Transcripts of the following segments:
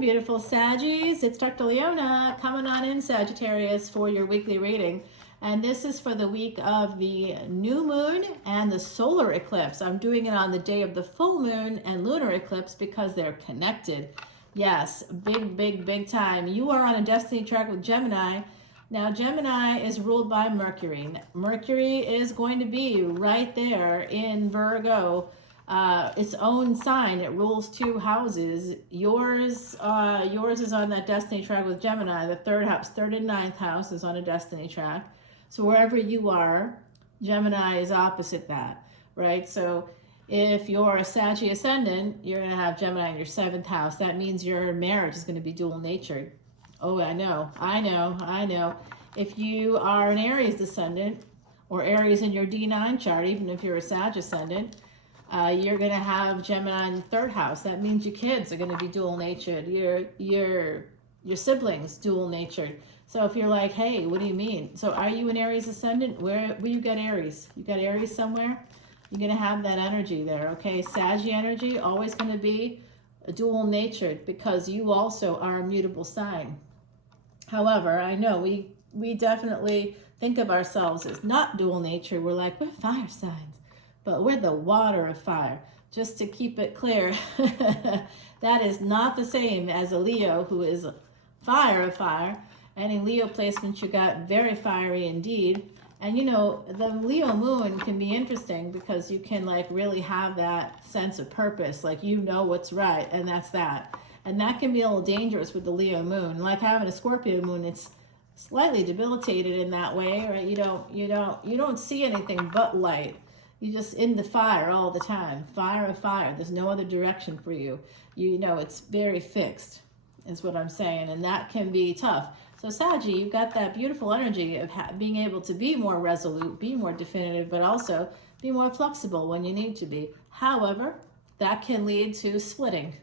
Beautiful Saggies. It's Dr. Leona coming on in, Sagittarius, for your weekly reading. And this is for the week of the new moon and the solar eclipse. I'm doing it on the day of the full moon and lunar eclipse because they're connected. Yes, big time. You are on a destiny track with Gemini. Now, Gemini is ruled by Mercury. Mercury is going to be right there in Virgo. Its own sign. It rules 2 houses. Yours is on that destiny track with Gemini. The third and ninth house is on a destiny track. So wherever you are, Gemini is opposite that, right? So if you're a Saggie Ascendant, you're going to have Gemini in your 7th house. That means your marriage is going to be dual natured. Oh, I know. If you are an Aries Ascendant or Aries in your D9 chart, even if you're a Sag Ascendant, you're going to have Gemini in the 3rd house. That means your kids are going to be dual natured. Your siblings dual natured. So if you're like, hey, what do you mean? So are you an Aries Ascendant? Where you got Aries? You got Aries somewhere? You're going to have that energy there, okay? Saggy energy, always going to be dual natured because you also are a mutable sign. However, I know we definitely think of ourselves as not dual nature. We're like, we're fire signs, but we're the water of fire. Just to keep it clear, that is not the same as a Leo who is fire of fire. Any Leo placements you got very fiery indeed. And you know, the Leo moon can be interesting because you can like really have that sense of purpose, like you know what's right, and that's that. And that can be a little dangerous with the Leo moon. Like having a Scorpio moon, it's slightly debilitated in that way, right? You don't see anything but light. You're just in the fire all the time. Fire of fire. There's no other direction for you. You know, it's very fixed, is what I'm saying. And that can be tough. So Saggy, you've got that beautiful energy of being able to be more resolute, be more definitive, but also be more flexible when you need to be. However, that can lead to splitting,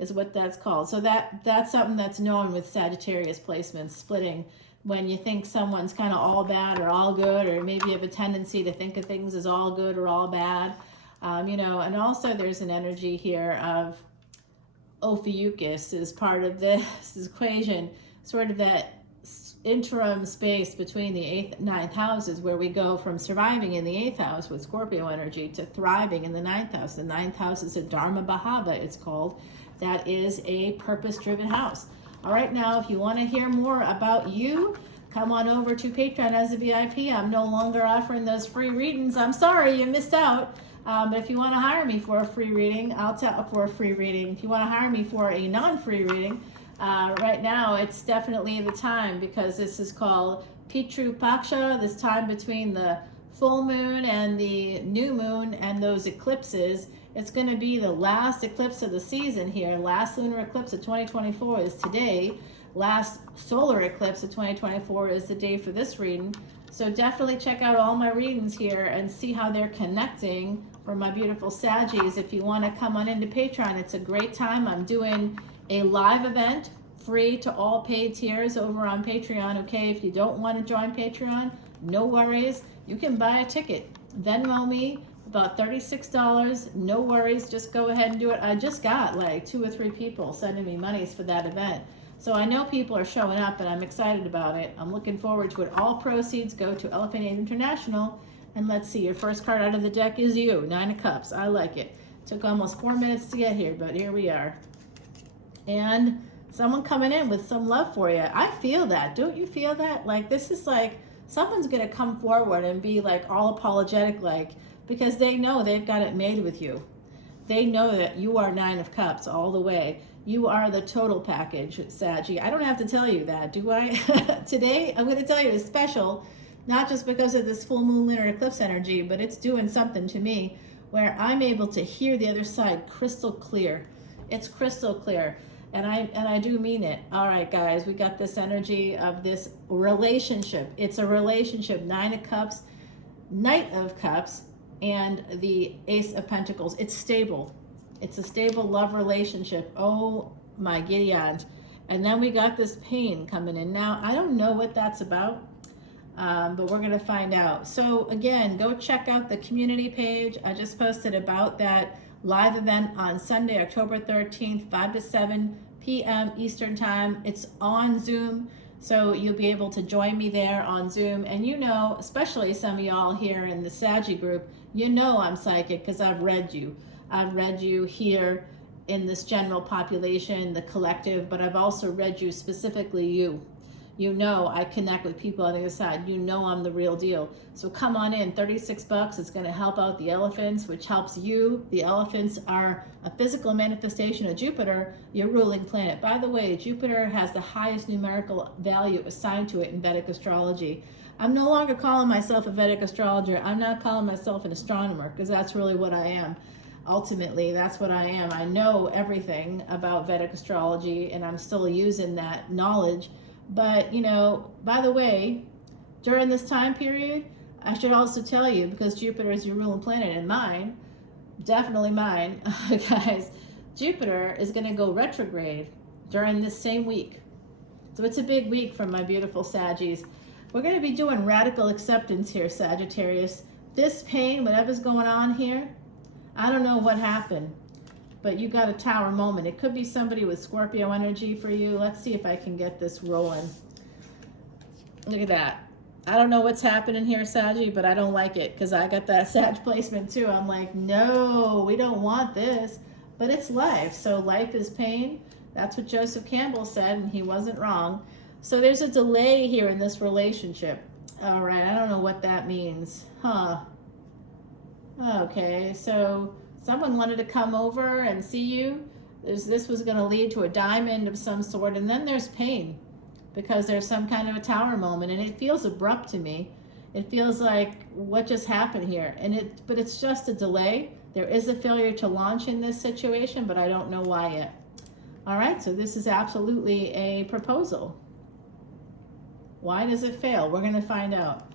is what that's called. So that's something that's known with Sagittarius placements, splitting. When you think someone's kind of all bad or all good, or maybe you have a tendency to think of things as all good or all bad. You know, and also there's an energy here of Ophiuchus is part of this equation, sort of that interim space between the 8th and 9th houses where we go from surviving in the 8th house with Scorpio energy to thriving in the 9th house. The 9th house is a Dharma Bhava, it's called. That is a purpose-driven house. All right, now, if you want to hear more about you, come on over to Patreon as a VIP. I'm no longer offering those free readings. I'm sorry, you missed out. But if you want to hire me for a free reading, If you want to hire me for a non-free reading, right now it's definitely the time because this is called Pitru Paksha, this time between the full moon and the new moon and those eclipses. It's going to be the last eclipse of the season here. Last lunar eclipse of 2024 is today. Last solar eclipse of 2024 is the day for this reading. So definitely check out all my readings here and see how they're connecting for my beautiful Saggies. If you want to come on into Patreon, it's a great time. I'm doing a live event, free to all paid tiers over on Patreon, okay? If you don't want to join Patreon, no worries. You can buy a ticket. Venmo me, about $36. No worries, just go ahead and do it. I just got like 2 or 3 people sending me monies for that event. So I know people are showing up and I'm excited about it. I'm looking forward to it. All proceeds go to Elephant Aid International. And let's see, your first card out of the deck is you, 9 of Cups. I like it. Took almost 4 minutes to get here, but here we are. And someone coming in with some love for you. I feel that. Don't you feel that? Like, this is like, someone's going to come forward and be like all apologetic, like, because they know they've got it made with you. They know that you are 9 of Cups all the way. You are the total package, Saggy. I don't have to tell you that, do I? Today, I'm going to tell you it's special, not just because of this full moon lunar eclipse energy, but it's doing something to me where I'm able to hear the other side crystal clear. It's crystal clear. And I do mean it. All right, guys, we got this energy of this relationship. It's a relationship, 9 of Cups, Knight of Cups, and the Ace of Pentacles. It's stable. It's a stable love relationship. Oh my Gideon. And then we got this pain coming in. Now, I don't know what that's about, but we're going to find out. So again, go check out the community page. I just posted about that live event on Sunday, October 13th, 5 to 7 p.m. Eastern time. It's on Zoom, so you'll be able to join me there on Zoom. And you know, especially some of y'all here in the Saggie group, you know I'm psychic because I've read you. I've read you here in this general population, the collective, but I've also read you, specifically you. You know I connect with people on the other side. You know I'm the real deal. So come on in, 36 bucks. It's going to help out the elephants, which helps you. The elephants are a physical manifestation of Jupiter, your ruling planet. By the way, Jupiter has the highest numerical value assigned to it in Vedic astrology. I'm no longer calling myself a Vedic astrologer. I'm not calling myself an astronomer, because that's really what I am. Ultimately, that's what I am. I know everything about Vedic astrology, and I'm still using that knowledge. But, you know, by the way, during this time period, I should also tell you, because Jupiter is your ruling planet and mine, definitely mine, guys, Jupiter is going to go retrograde during this same week. So it's a big week for my beautiful Saggies. We're going to be doing radical acceptance here, Sagittarius. This pain, whatever's going on here, I don't know what happened, but you got a tower moment. It could be somebody with Scorpio energy for you. Let's see if I can get this rolling. Look at that. I don't know what's happening here, Saggie, but I don't like it because I got that Sag placement too. I'm like, no, we don't want this. But it's life. So life is pain. That's what Joseph Campbell said, and he wasn't wrong. So there's a delay here in this relationship. All right, I don't know what that means. Huh. Okay, so someone wanted to come over and see you. This was going to lead to a diamond of some sort, and then there's pain because there's some kind of a tower moment, and it feels abrupt to me. It feels like, what just happened here? But it's just a delay. There is a failure to launch in this situation, but I don't know why yet. All right, so this is absolutely a proposal. Why does it fail? We're going to find out.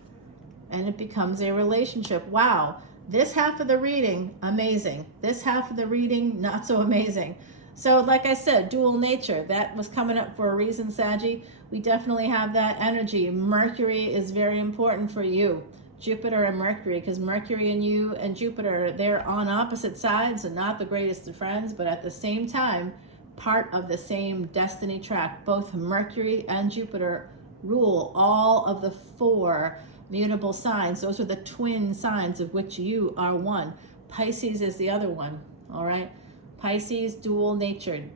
And it becomes a relationship. Wow. This half of the reading, amazing. This half of the reading, not so amazing. So like I said, dual nature, that was coming up for a reason, Saggie. We definitely have that energy. Mercury is very important for you. Jupiter and Mercury, because Mercury and you and Jupiter, they're on opposite sides and not the greatest of friends, but at the same time, part of the same destiny track. Both Mercury and Jupiter rule all of the 4 mutable signs. Those are the twin signs of which you are one. Pisces is the other one, all right? Pisces, dual natured.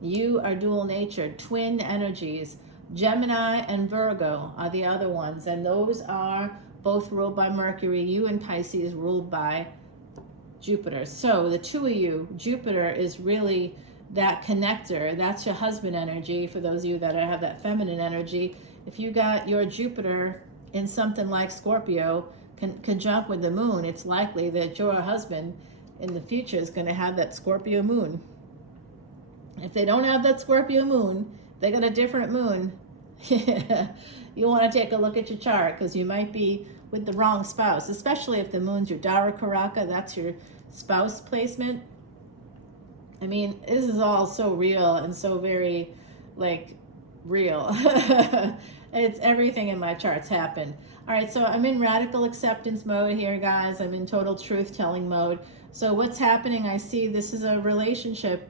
You are dual natured, twin energies. Gemini and Virgo are the other ones, and those are both ruled by Mercury. You and Pisces ruled by Jupiter. So the two of you, Jupiter is really that connector. That's your husband energy, for those of you that have that feminine energy. If you got your Jupiter in something like Scorpio, conjunct with the moon, it's likely that your husband in the future is going to have that Scorpio moon. If they don't have that Scorpio moon, they got a different moon. You want to take a look at your chart, because you might be with the wrong spouse, especially if the moon's your Dara Karaka, that's your spouse placement. I mean, this is all so real and so very, like, real. It's everything in my charts happen. All right, so I'm in radical acceptance mode here, guys. I'm in total truth-telling mode. So what's happening? I see this is a relationship.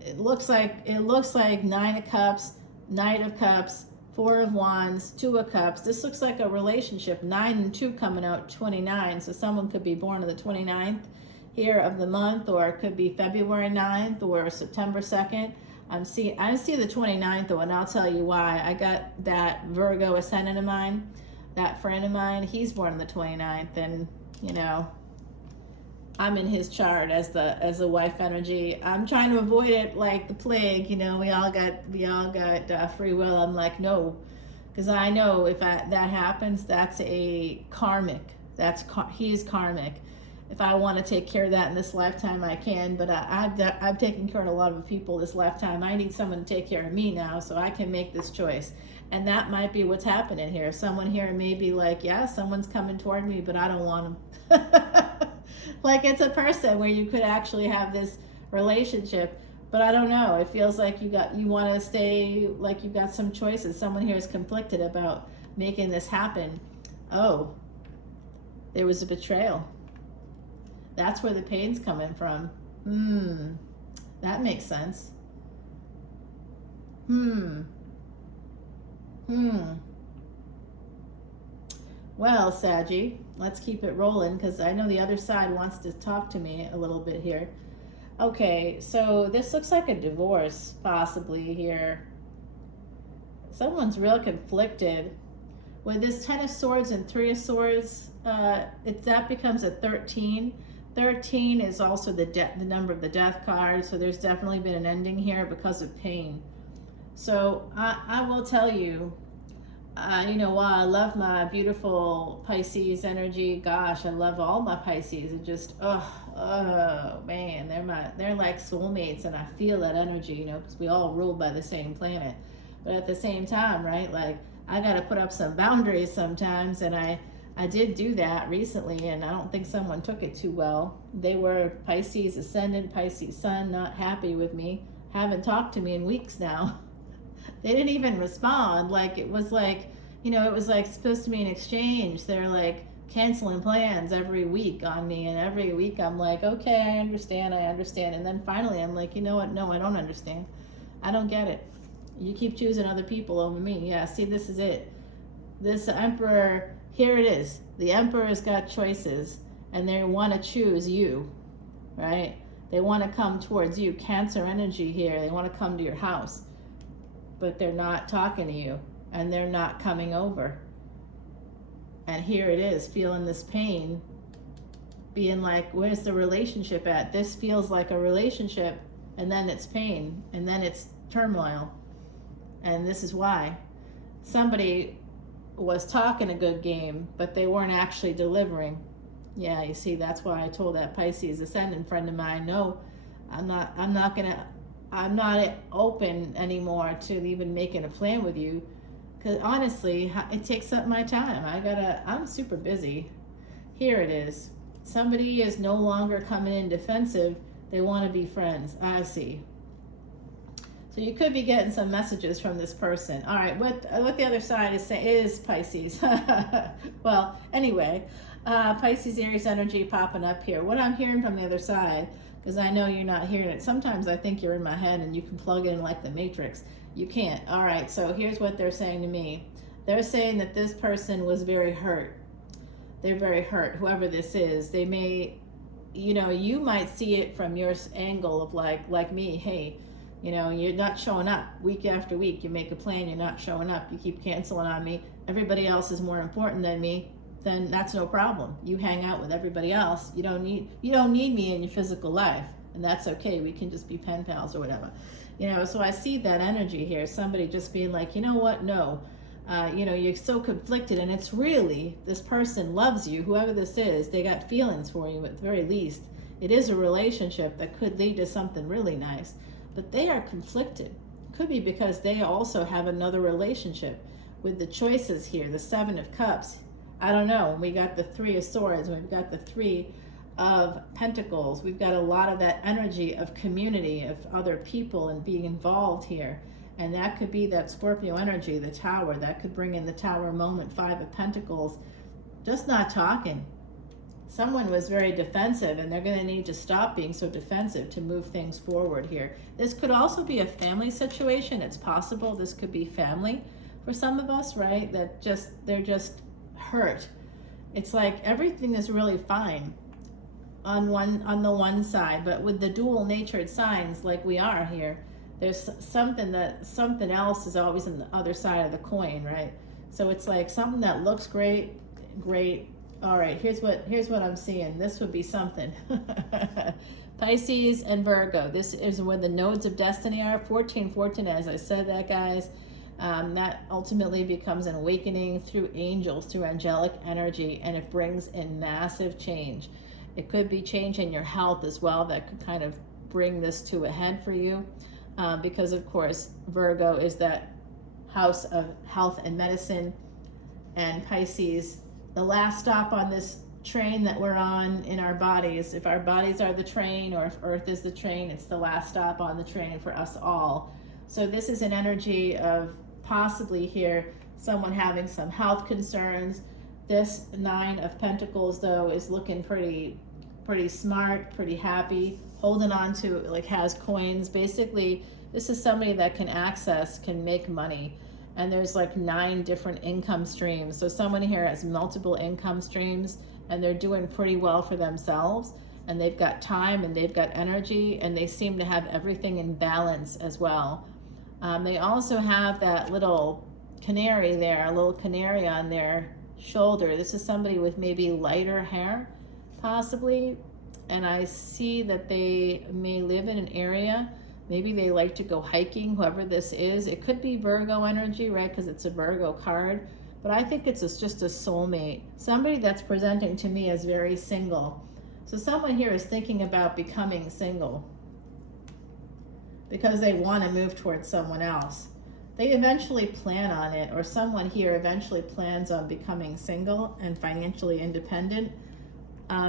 It looks like 9 of Cups, Knight of Cups, 4 of Wands, 2 of Cups. This looks like a relationship. 9 and 2 coming out 29. So someone could be born on the 29th here of the month, or it could be February 9th or September 2nd. I see the 29th though, and I'll tell you why. I got that Virgo Ascendant of mine, that friend of mine, he's born on the 29th, and you know, I'm in his chart as the wife energy. I'm trying to avoid it like the plague. You know, we all got free will. I'm like, no, because I know if that happens, that's a karmic. He's karmic. If I want to take care of that in this lifetime, I can, but I've taken care of a lot of people this lifetime. I need someone to take care of me now, so I can make this choice. And that might be what's happening here. Someone here may be like, yeah, someone's coming toward me, but I don't want them. Like, it's a person where you could actually have this relationship, but I don't know. It feels like you want to stay, like you got some choices. Someone here is conflicted about making this happen. Oh, there was a betrayal. That's where the pain's coming from. That makes sense. Well, Saggie, let's keep it rolling because I know the other side wants to talk to me a little bit here. Okay, so this looks like a divorce possibly here. Someone's real conflicted. With this 10 of Swords and 3 of Swords, that becomes a 13. 13 is also the number of the death card, so there's definitely been an ending here because of pain. So I will tell you, you know, while I love my beautiful Pisces energy, gosh, I love all my Pisces. It just, oh man, they're like soulmates, and I feel that energy, you know, because we all rule by the same planet. But at the same time, right, like I got to put up some boundaries sometimes, and I did do that recently, and I don't think someone took it too well. They were Pisces Ascendant, Pisces Sun, not happy with me, haven't talked to me in weeks now. They didn't even respond. Like, it was like, you know, it was like supposed to be an exchange. They're like canceling plans every week on me, and every week I'm like, okay, I understand. And then finally I'm like, you know what? No, I don't understand. I don't get it. You keep choosing other people over me. Yeah, see, this is it. This Emperor, here it is. The Emperor's got choices, and they want to choose you, right? They want to come towards you. Cancer energy here. They want to come to your house, but they're not talking to you, and they're not coming over. And here it is, feeling this pain, being like, where's the relationship at? This feels like a relationship, and then it's pain, and then it's turmoil. And this is why. Somebody was talking a good game, but they weren't actually delivering. Yeah, you see, that's why I told that Pisces Ascendant friend of mine, no, I'm not open anymore to even making a plan with you, because honestly, it takes up my time. I'm super busy. Here it is. Somebody is no longer coming in defensive. They want to be friends. I see. So you could be getting some messages from this person. All right, what the other side is saying is Pisces. Well, anyway, Pisces, Aries energy popping up here. What I'm hearing from the other side, because I know you're not hearing it. Sometimes I think you're in my head and you can plug it in like the Matrix. You can't. All right, so here's what they're saying to me. They're saying that this person was very hurt. They're very hurt, whoever this is. They may, you know, you might see it from your angle of like me, hey, you know, you're not showing up week after week. You make a plan, you're not showing up. You keep canceling on me. Everybody else is more important than me. Then that's no problem. You hang out with everybody else. You don't need me in your physical life, and that's okay. We can just be pen pals or whatever. You know, so I see that energy here. Somebody just being like, you know what? No. You know, you're so conflicted, and it's really, this person loves you, whoever this is. They got feelings for you at the very least. It is a relationship that could lead to something really nice. But they are conflicted. Could be because they also have another relationship with the choices here, the 7 of Cups. I don't know. We got the 3 of Swords. We've got the 3 of Pentacles. We've got a lot of that energy of community, of other people and being involved here. And that could be that Scorpio energy, the Tower. That could bring in the Tower moment, 5 of Pentacles. Just not talking. Someone was very defensive, and they're going to need to stop being so defensive to move things forward here. This could also be a family situation. It's possible this could be family for some of us, right? That they're just hurt. It's like everything is really fine on the one side, but with the dual natured signs like we are here, there's something else is always on the other side of the coin, right? So it's like something that looks great. All right, here's what I'm seeing. This would be something. Pisces and Virgo. This is where the nodes of destiny are. 14, as I said that, guys. That ultimately becomes an awakening through angels, through angelic energy, and it brings in massive change. It could be change in your health as well that could kind of bring this to a head for you. Because, of course, Virgo is that house of health and medicine, and Pisces, the last stop on this train that we're on in our bodies. If our bodies are the train, or if Earth is the train, it's the last stop on the train for us all. So this is an energy of possibly here someone having some health concerns. This 9 of Pentacles, though, is looking pretty smart, pretty happy, holding on to, like, has coins, basically This is somebody that can make money. And there's like 9 different income streams. So someone here has multiple income streams and they're doing pretty well for themselves. And they've got time and they've got energy and they seem to have everything in balance as well. They also have that little canary there, a little canary on their shoulder. This is somebody with maybe lighter hair, possibly. And I see that they may live in an area. Maybe they like to go hiking, whoever this is. It could be Virgo energy, right? Because it's a Virgo card. But I think it's just a soulmate. Somebody that's presenting to me as very single. So someone here is thinking about becoming single because they want to move towards someone else. They eventually plan on it, or someone here eventually plans on becoming single and financially independent.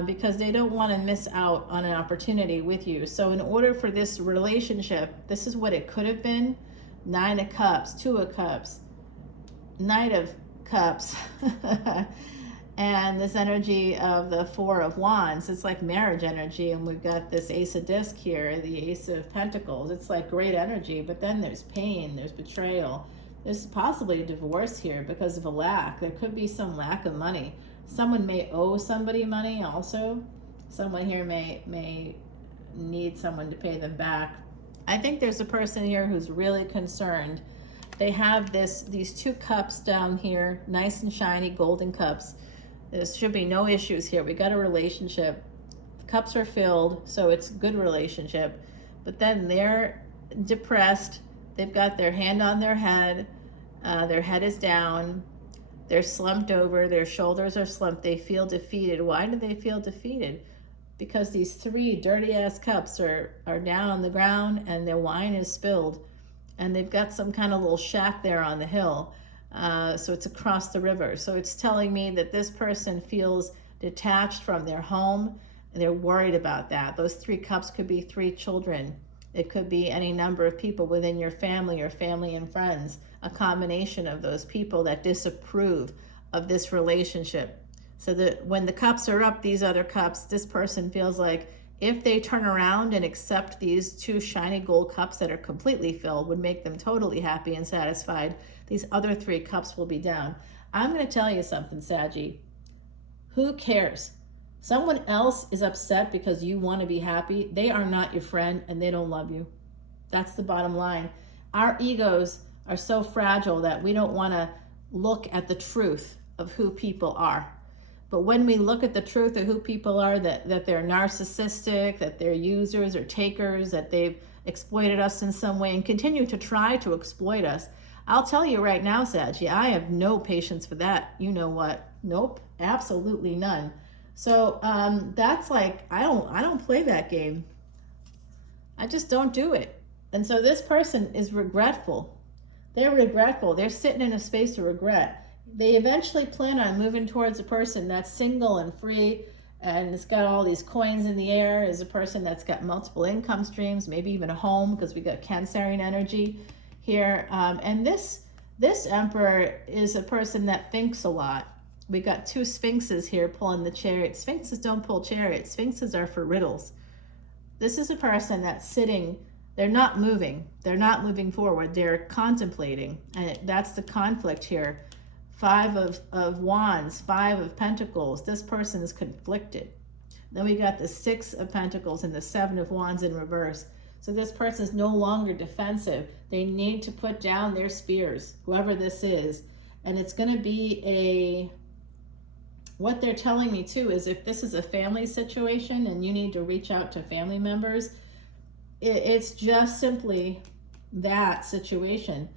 Because they don't want to miss out on an opportunity with you. So in order for this relationship, this is what it could have been. 9 of Cups, 2 of Cups, Knight of Cups, and this energy of the 4 of Wands. It's like marriage energy, and we've got this Ace of Disc here, the Ace of Pentacles. It's like great energy, but then there's pain, there's betrayal. There's possibly a divorce here because of a lack. There could be some lack of money. Someone may owe somebody money also. Someone here may need someone to pay them back. I think there's a person here who's really concerned. They have these 2 cups down here, nice and shiny golden cups. There should be no issues here. We got a relationship. The cups are filled, so it's a good relationship. But then they're depressed. They've got their hand on their head is down. They're slumped over, their shoulders are slumped, they feel defeated. Why do they feel defeated? Because these 3 dirty ass cups are down on the ground and their wine is spilled. And they've got some kind of little shack there on the hill. So it's across the river. So it's telling me that this person feels detached from their home and they're worried about that. Those 3 cups could be 3 children. It could be any number of people within your family or family and friends, a combination of those people that disapprove of this relationship. So that when the cups are up, these other cups, this person feels like if they turn around and accept these 2 shiny gold cups that are completely filled, would make them totally happy and satisfied. These other 3 cups will be down. I'm going to tell you something, Saggie. Who cares? Someone else is upset because you want to be happy. They are not your friend and they don't love you. That's the bottom line. Our egos are so fragile that we don't want to look at the truth of who people are. But when we look at the truth of who people are, that they're narcissistic, that they're users or takers, that they've exploited us in some way and continue to try to exploit us, I'll tell you right now, Saggie, I have no patience for that. You know what? Nope, absolutely none. So that's like, I don't play that game. I just don't do it. And so this person is regretful. They're regretful. They're sitting in a space of regret. They eventually plan on moving towards a person that's single and free and it's got all these coins in the air, is a person that's got multiple income streams, maybe even a home, because we got Cancerian energy here. And this Emperor is a person that thinks a lot. We got 2 Sphinxes here pulling the chariot. Sphinxes don't pull chariots. Sphinxes are for riddles. This is a person that's sitting. They're not moving. They're not moving forward. They're contemplating. And that's the conflict here. 5 of Wands, 5 of Pentacles. This person is conflicted. Then we got the 6 of Pentacles and the 7 of Wands in reverse. So this person is no longer defensive. They need to put down their spears, whoever this is. And it's going to be what they're telling me too is if this is a family situation and you need to reach out to family members, it's just simply that situation.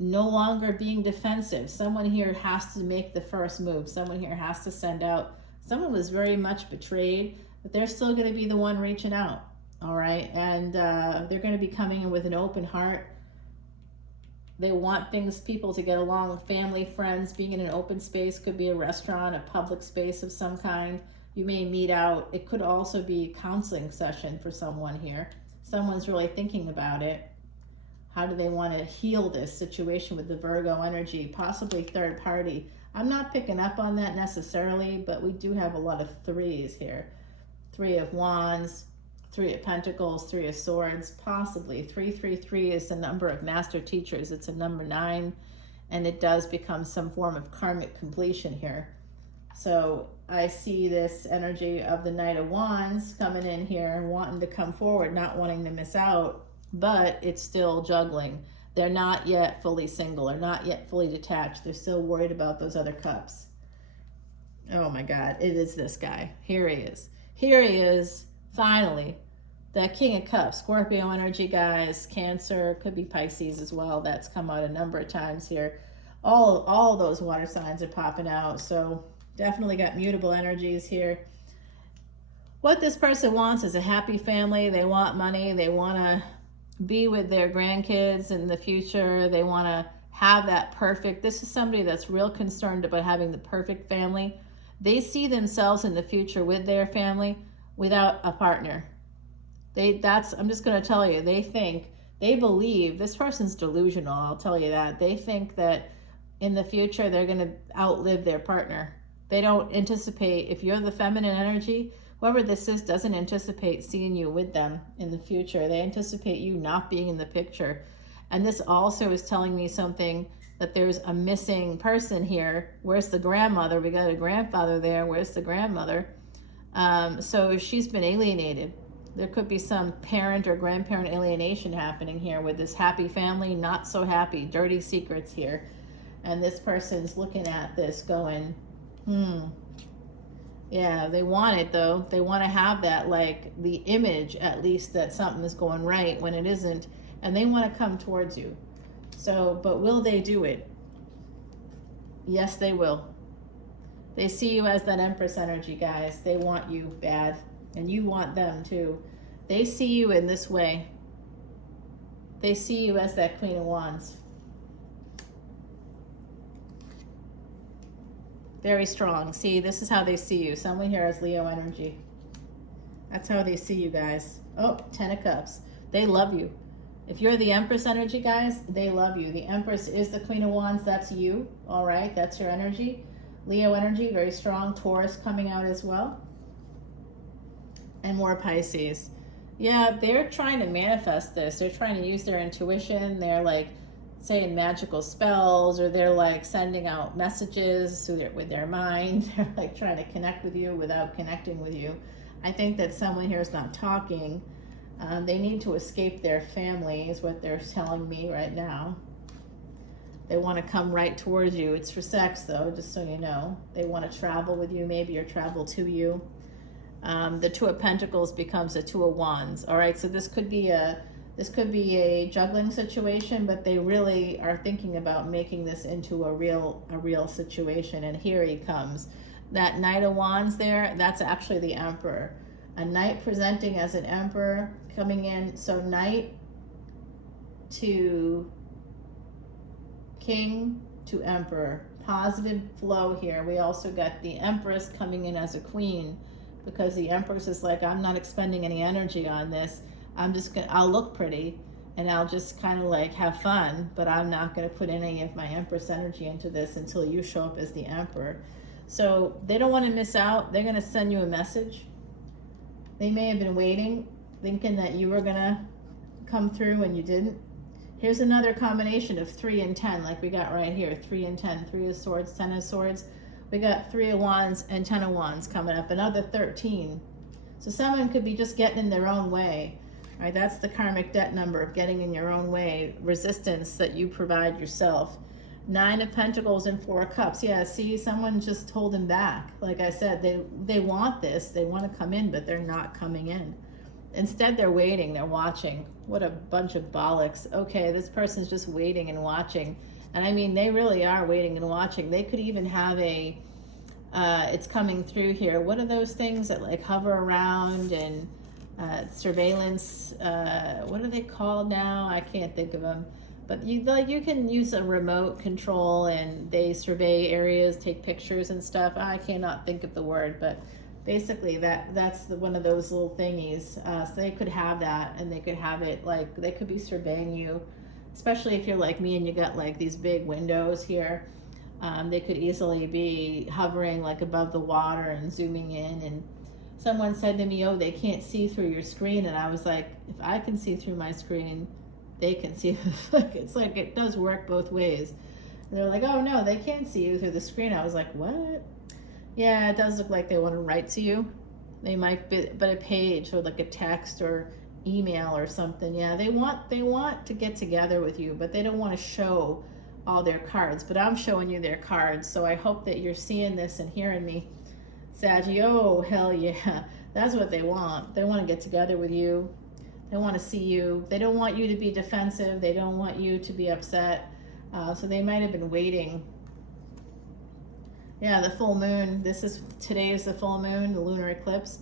No longer being defensive. Someone here has to make the first move. Someone here has to send out. Someone was very much betrayed, but they're still going to be the one reaching out. All right. And they're going to be coming in with an open heart. They want people to get along, family, friends, being in an open space. Could be a restaurant, a public space of some kind. You may meet out. It could also be a counseling session for someone here. Someone's really thinking about it. How do they want to heal this situation with the Virgo energy? Possibly third party. I'm not picking up on that necessarily, but we do have a lot of 3s here. 3 of Wands, Three of Pentacles, Three of Swords, possibly. 333 is the number of master teachers. It's a number 9, and it does become some form of karmic completion here. So I see this energy of the Knight of Wands coming in here, wanting to come forward, not wanting to miss out, but it's still juggling. They're not yet fully single, or not yet fully detached. They're still worried about those other cups. Oh my God, it is this guy. Here he is. Here he is, finally. The King of Cups, Scorpio energy, guys, Cancer, could be Pisces as well. That's come out a number of times here. All those water signs are popping out, so definitely got mutable energies here. What this person wants is a happy family. They want money. They want to be with their grandkids in the future. They want to have that perfect. This is somebody that's real concerned about having the perfect family. They see themselves in the future with their family without a partner. I'm just going to tell you, they believe, this person's delusional, I'll tell you that. They think that in the future they're going to outlive their partner. They don't anticipate, if you're the feminine energy, whoever this is doesn't anticipate seeing you with them in the future. They anticipate you not being in the picture. And this also is telling me something, that there's a missing person here. Where's the grandmother? We got a grandfather there. Where's the grandmother? So she's been alienated. There could be some parent or grandparent alienation happening here with this happy family, not so happy, dirty secrets here. And this person's looking at this going, yeah, they want it though. They want to have that, like the image at least that something is going right when it isn't. And they want to come towards you. So, but will they do it? Yes, they will. They see you as that Empress energy, guys. They want you bad. And you want them too. They see you in this way. They see you as that Queen of Wands. Very strong. See, this is how they see you. Someone here has Leo energy. That's how they see you, guys. Oh, 10 of Cups. They love you. If you're the Empress energy, guys, they love you. The Empress is the Queen of Wands. That's you. All right, that's your energy. Leo energy, very strong. Taurus coming out as well. And more Pisces. Yeah, they're trying to manifest this. They're trying to use their intuition. They're like saying magical spells, or they're like sending out messages with their mind. They're like trying to connect with you without connecting with you. I think that someone here is not talking. They need to escape their family is what they're telling me right now. They want to come right towards you. It's for sex though, just so you know. They want to travel with you maybe, or travel to you. The Two of Pentacles becomes a Two of Wands. All right, so this could be a juggling situation, but they really are thinking about making this into a real situation. And here he comes. That Knight of Wands there, that's actually the Emperor. A knight presenting as an emperor coming in. So knight to king to emperor. Positive flow here. We also got the Empress coming in as a queen, because the Empress is like, I'm not expending any energy on this. I'll look pretty and I'll just kind of like have fun, but I'm not going to put any of my Empress energy into this until you show up as the Emperor. So they don't want to miss out. They're going to send you a message. They may have been waiting, thinking that you were going to come through and you didn't. Here's another combination of 3 and 10, like we got right here. 3 and 10, 3 of Swords, 10 of Swords. We got 3 of Wands and 10 of Wands coming up, another 13. So someone could be just getting in their own way. All right, that's the karmic debt number of getting in your own way, resistance that you provide yourself. 9 of Pentacles and 4 of Cups. Yeah, see, someone's just holding back. Like I said, they want this. They want to come in, but they're not coming in. Instead, they're waiting. They're watching. What a bunch of bollocks. Okay, this person's just waiting and watching. And I mean, they really are waiting and watching. They could even have a, it's coming through here. What are those things that like hover around and surveillance? What are they called now? I can't think of them. But you can use a remote control and they survey areas, take pictures and stuff. I cannot think of the word, but basically that's one of those little thingies. So they could have that, and they could have it like they could be surveying you, especially if you're like me and you got like these big windows here. They could easily be hovering like above the water and zooming in and Someone said to me, oh, they can't see through your screen. And I was like, if I can see through my screen, they can see. It's like it does work both ways. And they're like, oh, no, they can't see you through the screen. I was like, what? Yeah, it does look like they want to write to you. They might be, but a page or like a text or email or something. Yeah, they want to get together with you, but they don't want to show all their cards. But I'm showing you their cards, so I hope that you're seeing this and hearing me. Saggie, oh, hell yeah. That's what they want. They want to get together with you. They want to see you. They don't want you to be defensive. They don't want you to be upset. So they might have been waiting. Yeah, the full moon. Today is the full moon, the lunar eclipse.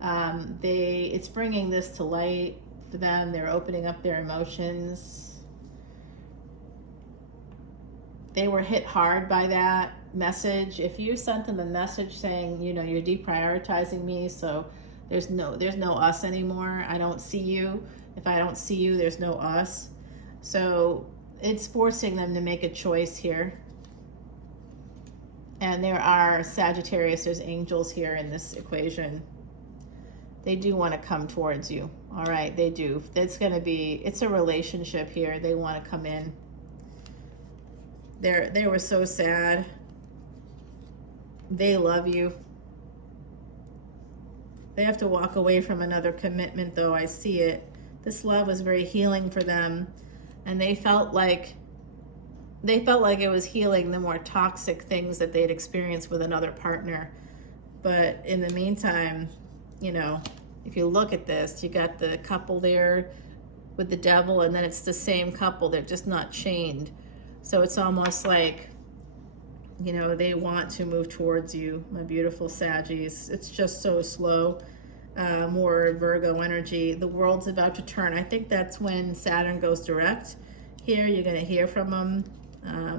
It's bringing this to light for them. They're opening up their emotions. They were hit hard by that message. If you sent them a message saying, you know, you're deprioritizing me, so there's no us anymore. I don't see you. If I don't see you, there's no us. So it's forcing them to make a choice here. And there are Sagittarius, there's angels here in this equation. They do want to come towards you. All right, they do. It's a relationship here. They want to come in. They were so sad. They love you. They have to walk away from another commitment, though. I see it. This love was very healing for them, and they felt like it was healing the more toxic things that they'd experienced with another partner. But in the meantime, you know, if you look at this, you got the couple there with the devil, and then it's the same couple. They're just not chained. So it's almost like, you know, they want to move towards you, my beautiful Saggies. It's just so slow. More Virgo energy. The world's about to turn. I think that's when Saturn goes direct. Here, you're going to hear from them.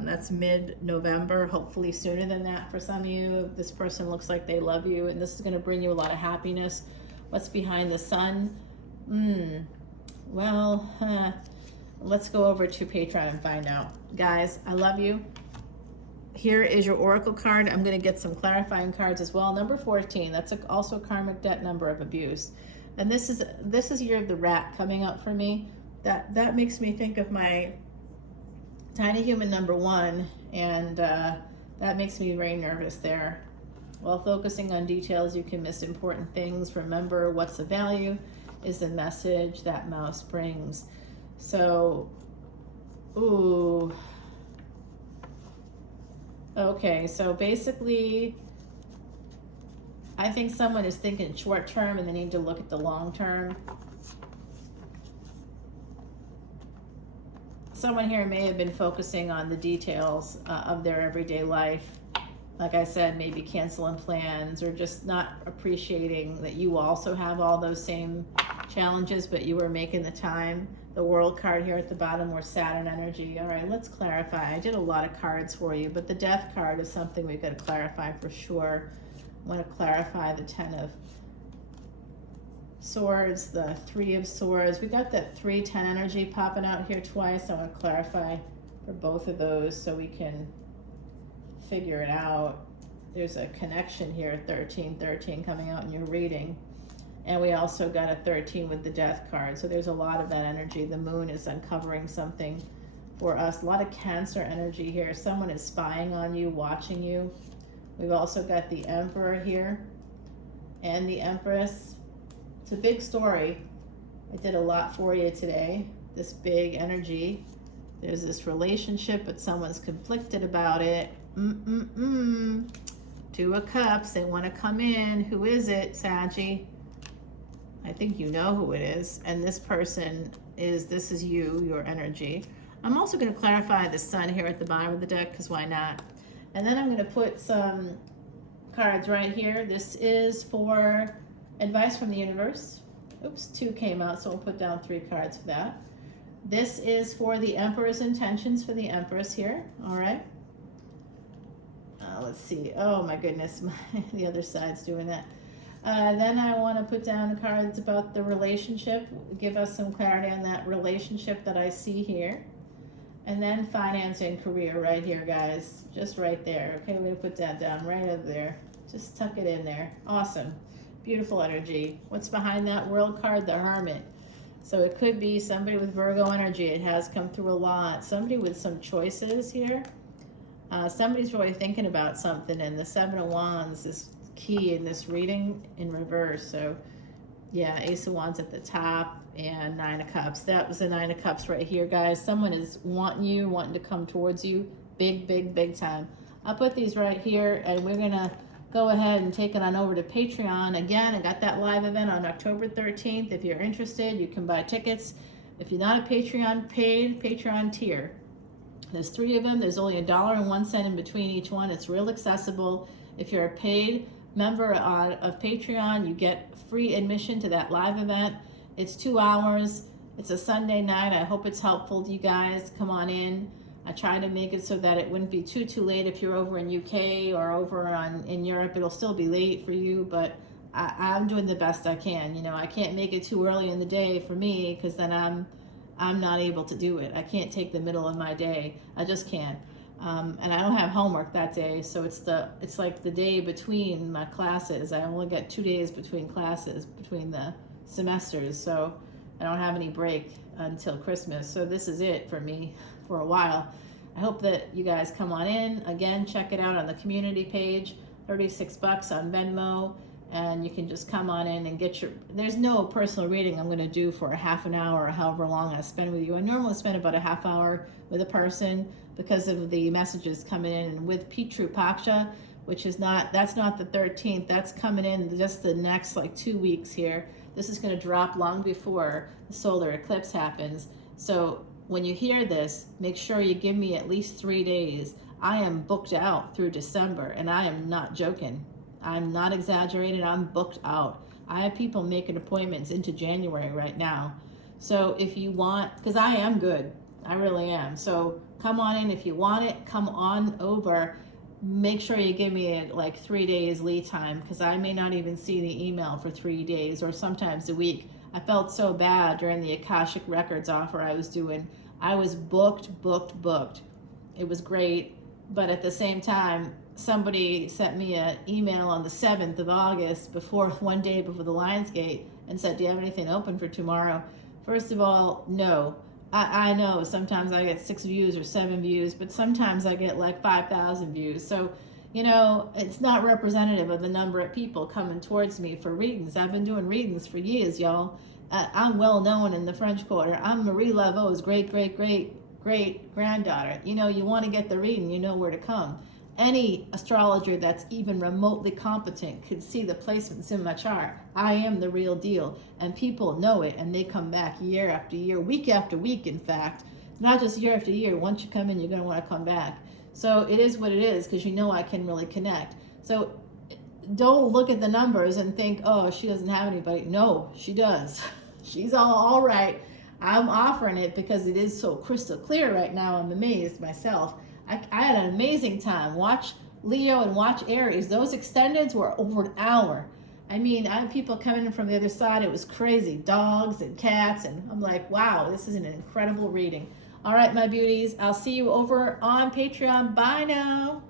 That's mid-November, hopefully sooner than that for some of you. This person looks like they love you, and this is going to bring you a lot of happiness. What's behind the sun? Well, let's go over to Patreon and find out. Guys, I love you. Here is your oracle card. I'm going to get some clarifying cards as well. Number 14, that's also a karmic debt number of abuse. And this is year of the rat coming up for me. That makes me think of my tiny human number 1, and that makes me very nervous there. While focusing on details, you can miss important things. Remember, what's of value is the message that mouse brings. So, ooh. Okay, so basically, I think someone is thinking short term and they need to look at the long term. Someone here may have been focusing on the details of their everyday life. Like I said, maybe canceling plans or just not appreciating that you also have all those same challenges, but you were making the time. The World card here at the bottom, more Saturn energy. All right, let's clarify. I did a lot of cards for you, but the Death card is something we've got to clarify for sure. I want to clarify the 10 of Swords, the 3 of Swords. We got that 3-10 energy popping out here twice. I want to clarify for both of those so we can figure it out. There's a connection here, 13-13 coming out in your reading. And we also got a 13 with the Death card. So there's a lot of that energy. The moon is uncovering something for us. A lot of Cancer energy here. Someone is spying on you, watching you. We've also got the Emperor here and the Empress. It's a big story. I did a lot for you today. This big energy. There's this relationship, but someone's conflicted about it. 2 of Cups. They want to come in. Who is it, Saggie? I think you know who it is. And this person this is you, your energy. I'm also going to clarify the Sun here at the bottom of the deck, because why not? And then I'm going to put some cards right here. This is for advice from the universe. Oops, 2 came out, so we'll put down 3 cards for that. This is for the Emperor's intentions for the Empress here. All right. Let's see. Oh my goodness, the other side's doing that. Then I want to put down cards about the relationship, give us some clarity on that relationship that I see here. And then finance and career right here, guys, just right there. Okay, we're going to put that down right up there. Just tuck it in there. Awesome. Beautiful energy. What's behind that World card? The Hermit. So it could be somebody with Virgo energy. It has come through a lot. Somebody with some choices here. Somebody's really thinking about something, and the Seven of Wands is key in this reading in reverse. So yeah, Ace of Wands at the top and Nine of Cups. That was the Nine of Cups right here, guys. Someone is wanting to come towards you big time. I'll put these right here, and we're gonna go ahead and take it on over to Patreon. Again, I got that live event on October 13th. If you're interested, you can buy tickets. If you're not a paid Patreon tier, there's 3 of them. There's only $1.01 in between each one. It's real accessible. If you're a paid member of Patreon, you get free admission to that live event. It's 2 hours. It's a Sunday night. I hope it's helpful to you guys. Come on in. I try to make it so that it wouldn't be too late if you're over in UK or over in Europe. It'll still be late for you, but I'm doing the best I can. You know, I can't make it too early in the day for me, because then I'm not able to do it. I can't take the middle of my day. I just can't. And I don't have homework that day, so it's like the day between my classes. I only get 2 days between classes, between the semesters, so I don't have any break until Christmas. So this is it for me for a while. I hope that you guys come on in. Again, check it out on the community page, $36 on Venmo, and you can just come on in and get there's no personal reading I'm going to do for a half an hour or however long I spend with you. I normally spend about a half hour with a person because of the messages coming in. And with Pitru Paksha, which is that's not the 13th, that's coming in just the next like 2 weeks here. This is going to drop long before the solar eclipse happens. So when you hear this, make sure you give me at least 3 days. I am booked out through December, and I am not joking. I'm not exaggerating. I'm booked out. I have people making appointments into January right now. So if you want, because I am good, I really am. So come on in if you want it. Come on over. Make sure you give me like 3 days lead time, because I may not even see the email for 3 days or sometimes a week. I felt so bad during the Akashic Records offer I was doing. I was booked. It was great, but at the same time, somebody sent me an email on the 7th of August, one day before the Lionsgate, and said, do you have anything open for tomorrow? First of all, no. I know sometimes I get 6 views or 7 views, but sometimes I get like 5,000 views. So, you know, it's not representative of the number of people coming towards me for readings. I've been doing readings for years, y'all. I'm well known in the French Quarter. I'm Marie Laveau's great granddaughter. You know, you want to get the reading, you know where to come. Any astrologer that's even remotely competent could see the placements in my chart. I am the real deal, and people know it, and they come back year after year, week after week, in fact. Not just year after year. Once you come in, you're going to want to come back. So it is what it is, because you know I can really connect. So don't look at the numbers and think, oh, she doesn't have anybody. No, she does. She's all right. I'm offering it because it is so crystal clear right now. I'm amazed myself. I had an amazing time. Watch Leo and watch Aries. Those extendeds were over an hour. I mean, I had people coming in from the other side. It was crazy. Dogs and cats. And I'm like, wow, this is an incredible reading. All right, my beauties. I'll see you over on Patreon. Bye now.